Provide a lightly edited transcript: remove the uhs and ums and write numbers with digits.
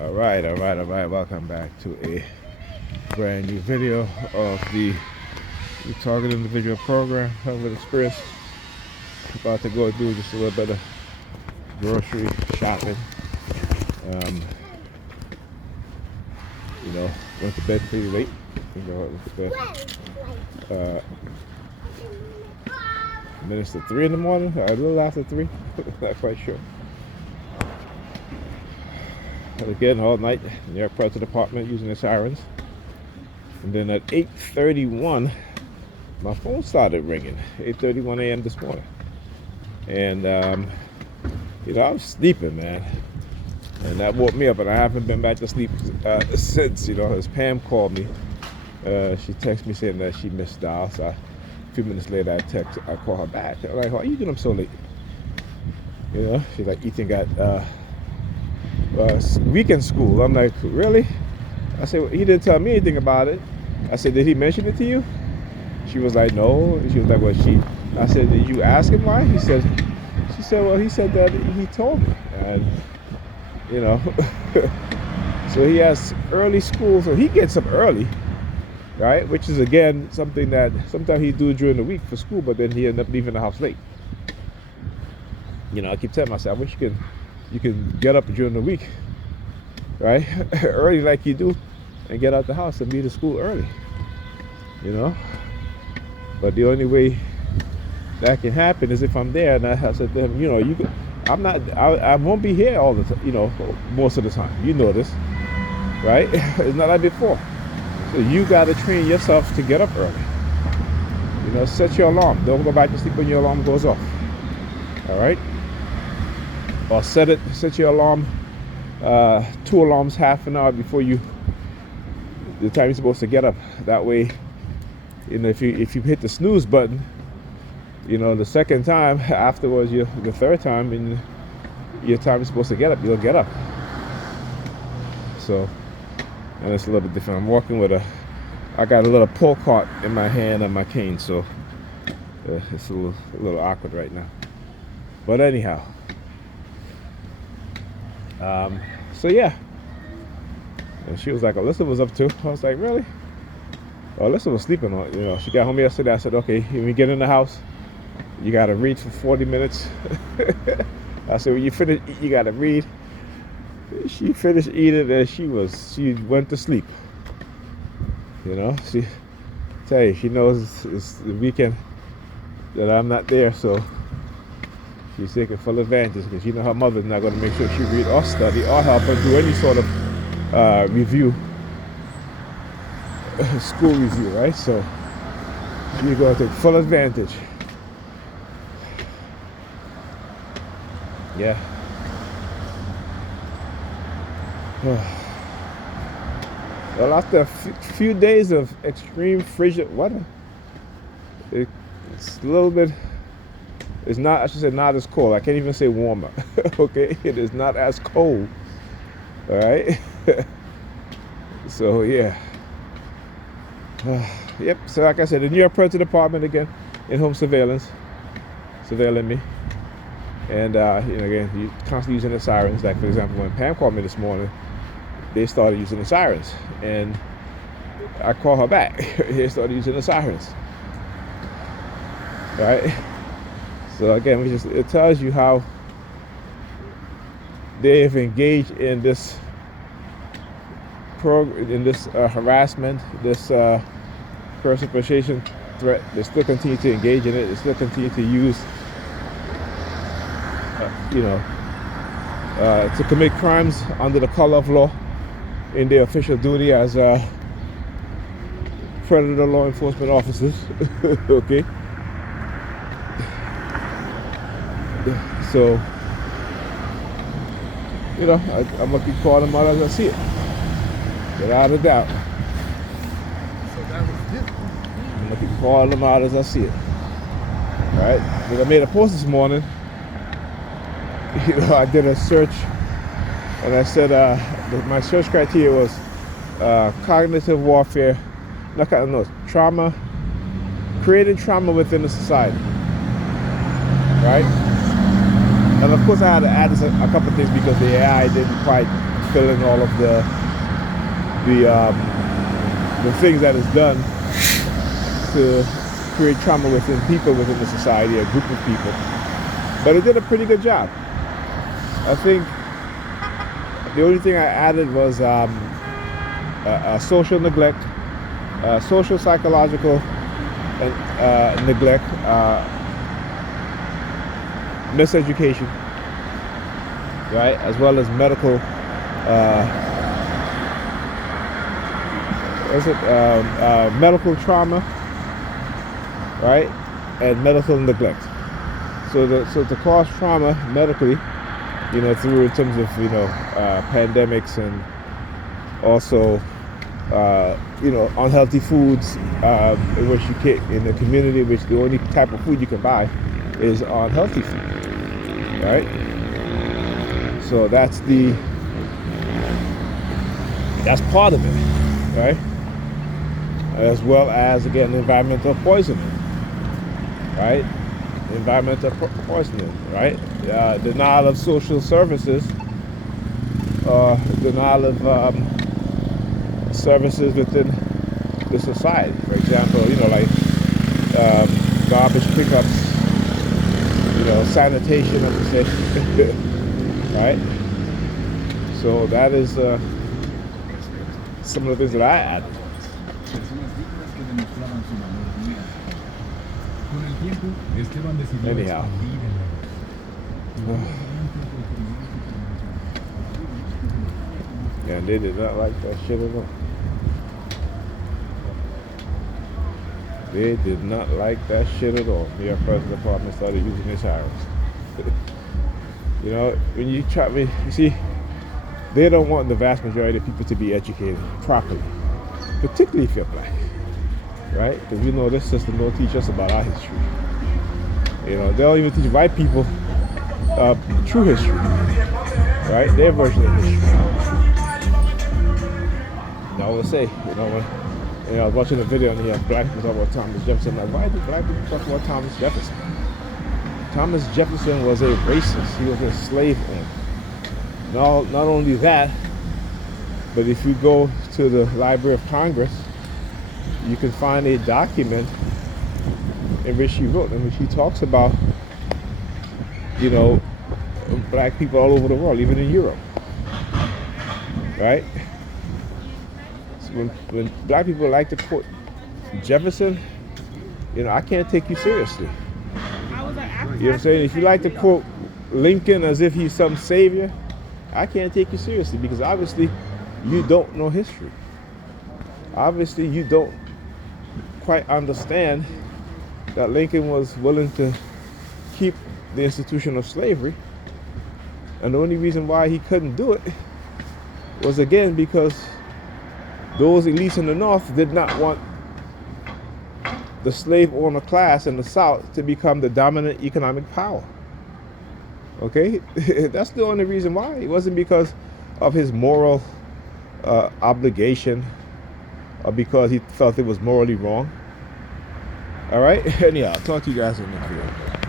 All right. Welcome back to a brand new video of the Target Individual Program with Express. About to go do just a little bit of grocery shopping. Went to bed pretty late. Went to bed minutes to 3 in the morning, or a little after 3. Not quite sure. Again, all night in the NY Predators Department using the sirens. And then at 8:31, my phone started ringing. 8:31 a.m. this morning. And, I was sleeping, man. And that woke me up, and I haven't been back to sleep since. As Pam called me, she texted me saying that she missed dial. So a few minutes later, I call her back. I'm like, why are you doing up so late? She's like, Ethan got weekend school. I'm like, really? I said, well, he didn't tell me anything about it. I said, did he mention it to you? She was like, no. She was like, well, I said, did you ask him why? She said, well, he said that he told me. And, so he has early school, so he gets up early, right? Which is, again, something that sometimes he do during the week for school, but then he end up leaving the house late. I keep telling myself, I wish you can get up during the week, right? Early like you do, and get out the house and be to school early, But the only way that can happen is if I'm there, and I said to him, I won't be here all the time, most of the time. You know this, right? It's not like before. So you got to train yourself to get up early. Set your alarm. Don't go back to sleep when your alarm goes off. All right? Or set your alarm, 2 alarms half an hour before the time you're supposed to get up. That way, if you hit the snooze button, the second time afterwards, the third time, and your time is supposed to get up, you'll get up. So, and it's a little bit different. I'm walking I got a little pull cart in my hand on my cane, so it's a little awkward right now. But anyhow. So yeah, and she was like, Alyssa was up too. I was like, really? Well, Alyssa was sleeping on. She got home yesterday. I said, okay, when you get in the house, you gotta read for 40 minutes. I said, when you finish, you gotta read. She finished eating and she went to sleep. She knows it's the weekend that I'm not there, so she's taking full advantage because her mother's not going to make sure she read or study or help her do any sort of review, school review, right? So you're going to take full advantage. Yeah. Well, after a few days of extreme frigid weather, it's a little bit. It's not, I should say, not as cold. I can't even say warmer. Okay? It is not as cold. All right? So, yeah. Yep. So, like I said, the NY Predators Department, again, in-home surveillance, surveilling me. And, again, you constantly using the sirens. Like, for example, when Pam called me this morning, they started using the sirens. And I called her back. They started using the sirens. All right? So again, it tells you how they have engaged in this harassment, this person persuasion threat. They still continue to engage in it. They still continue to use, to commit crimes under the color of law in their official duty as predator law enforcement officers. Okay. So, I'm going to keep calling them out as I see it. Without a doubt. So that was it. I'm going to keep calling them out as I see it. Alright? But I made a post this morning. I did a search, and I said my search criteria was cognitive warfare, trauma, creating trauma within the society. Right? And of course I had to add a couple of things because the AI didn't quite fulfilling all of the things that is done to create trauma within people within the society, a group of people. But it did a pretty good job. I think the only thing I added was social neglect, social psychological and neglect, miseducation, right, as well as medical medical trauma, right, and medical neglect. So to cause trauma medically, you know, through in terms of, you know, pandemics and also you know, unhealthy foods, in which you get in the community, which the only type of food you can buy is unhealthy food, right? So that's part of it, right? As well as, again, environmental poisoning, right? Environmental poisoning, right? Denial of social services, denial of services within the society. For example, you know, like garbage pickups, you know, sanitation, as I say, right? So that is some of the things that I added. Anyhow. And they did not like that shit at all. They did not like that shit at all. The President Department started using his hirings. You know, when you see, they don't want the vast majority of people to be educated properly, particularly if you're black, right? Because you know this system don't teach us about our history. You know, they don't even teach white people true history, right? Their version of history. And I always say, you know, when I was watching a video and he had black people talk about Thomas Jefferson, I'm like, why do black people talk about Thomas Jefferson? Thomas Jefferson was a racist. He was a slave owner. Not only that, but if you go to the Library of Congress, you can find a document in which he wrote, in which he talks about, you know, black people all over the world, even in Europe, right? So when black people like to quote Jefferson, you know, I can't take you seriously. You know what I'm saying? If you like to quote Lincoln as if he's some savior, I can't take you seriously, because obviously you don't know history. Obviously you don't quite understand that Lincoln was willing to keep the institution of slavery, and the only reason why he couldn't do it was, again, because those elites in the North did not want the slave owner class in the South to become the dominant economic power. Okay? That's the only reason why. It wasn't because of his moral obligation or because he felt it was morally wrong. All right? Anyhow, I'll talk to you guys in the next video.